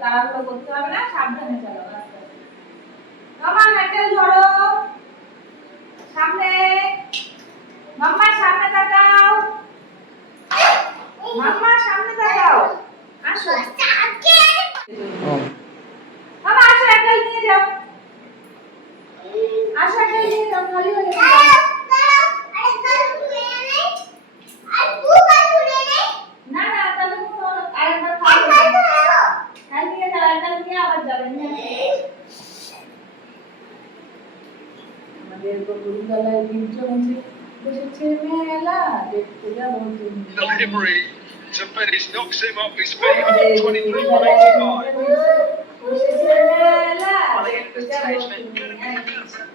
তাড়াহুড়ো করতে হবে না, সাবধানে চালাও আস্তে আস্তে। মামা হ্যান্ডেল ধরো, সামনে, মাম্মা সামনে তাকাও, মাম্মা সামনে তাকাও, আসো মামা আসো হ্যান্ডেল নিয়ে যাও, আসো হ্যান্ডেল নিয়ে যাও, খালি হয়ে যাবে। না না তাহলে কোনো আরেকবার খাবো, হ্যাঁ নিয়ে যাও, হ্যান্ডেল নিয়ে আবার যাবেন। আমাদের বকুলতলায় দিন চলছে, বসেছে মেলা, দেখতে যাবো তুমি। Delivery to finish knocks him off his feet on 23.85. বসেছে মেলা, দেখতে যাবো তুমি।